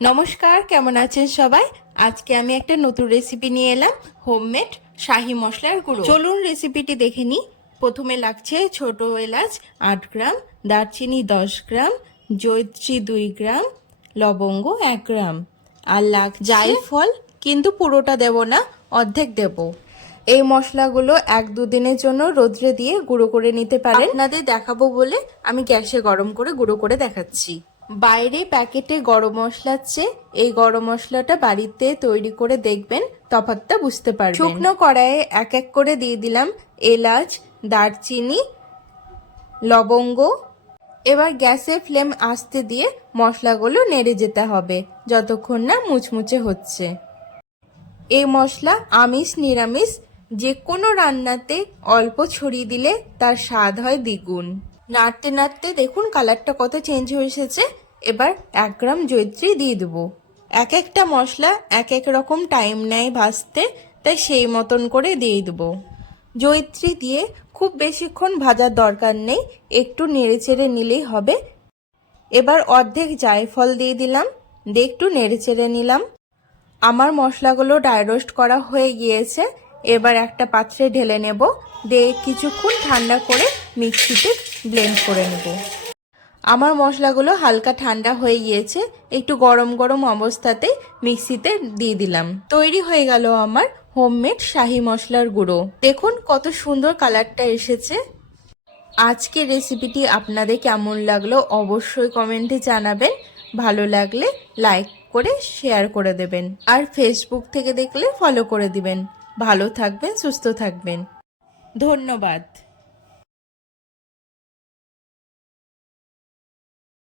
নমস্কার, কেমন আছেন সবাই? আজকে আমি একটা নতুন রেসিপি নিয়ে এলাম, হোমমেড শাহি মশলার গুঁড়ো। চলুন রেসিপিটি দেখে নিই। প্রথমে লাগছে ছোট এলাচ 8 গ্রাম, দারচিনি 10 গ্রাম, জয়িত্রী 2 গ্রাম, লবঙ্গ 1 গ্রাম, আর লাগছে জায়ফল, কিন্তু পুরোটা দেব না, অর্ধেক দেব। এই মশলাগুলো 1-2 দিনের জন্য রোদ্রে দিয়ে গুঁড়ো করে নিতে পারেন। আপনাদের দেখাবো বলে আমি গ্যাসে গরম করে গুঁড়ো করে দেখাচ্ছি। বাইরে প্যাকেটে গরম মশলার চেয়ে এই গরম মশলাটা বাড়িতে তৈরি করে দেখবেন, তফাৎটা বুঝতে পারবেন। শুকনো কড়াইয়ে এক এক করে দিয়ে দিলাম এলাচ, দারচিনি, লবঙ্গ। এবার গ্যাসের ফ্লেম আস্তে দিয়ে মশলাগুলো নেড়ে যেতে হবে যতক্ষণ না মুচমুচে হচ্ছে। এই মশলা আমিষ নিরামিষ যে কোনো রান্নাতে অল্প ছড়িয়ে দিলে তার স্বাদ হয় দ্বিগুণ। নাড়তে নাড়তে দেখুন কালারটা কত চেঞ্জ হয়ে এসেছে। এবার 1 গ্রাম জয়িত্রী দিয়ে দেবো। এক একটা মশলা এক এক রকম টাইম নেয় ভাজতে, তাই সেই মতন করে দিয়ে দেবো। জয়িত্রী দিয়ে খুব বেশিক্ষণ ভাজার দরকার নেই, একটু নেড়ে চেড়ে নিলেই হবে। এবার অর্ধেক জায়ফল দিয়ে দিলাম, দিয়ে একটু নেড়ে চেড়ে নিলাম। আমার মশলাগুলো ড্রাই রোস্ট করা হয়ে গিয়েছে। এবার একটা পাত্রে ঢেলে নেব, দিয়ে কিছুক্ষণ ঠান্ডা করে মিক্সিতে ব্লেন্ড করে নেব। আমার মশলাগুলো হালকা ঠান্ডা হয়ে গিয়েছে, একটু গরম গরম অবস্থাতেই মিক্সিতে দিয়ে দিলাম। তৈরি হয়ে গেল আমার হোমমেড শাহি মশলার গুঁড়ো। দেখুন কত সুন্দর কালারটা এসেছে। আজকের রেসিপিটি আপনাদের কেমন লাগলো অবশ্যই কমেন্টে জানাবেন। ভালো লাগলে লাইক করে শেয়ার করে দেবেন, আর ফেসবুক থেকে দেখলে ফলো করে দিবেন। ভালো থাকবেন, সুস্থ থাকবেন। ধন্যবাদ।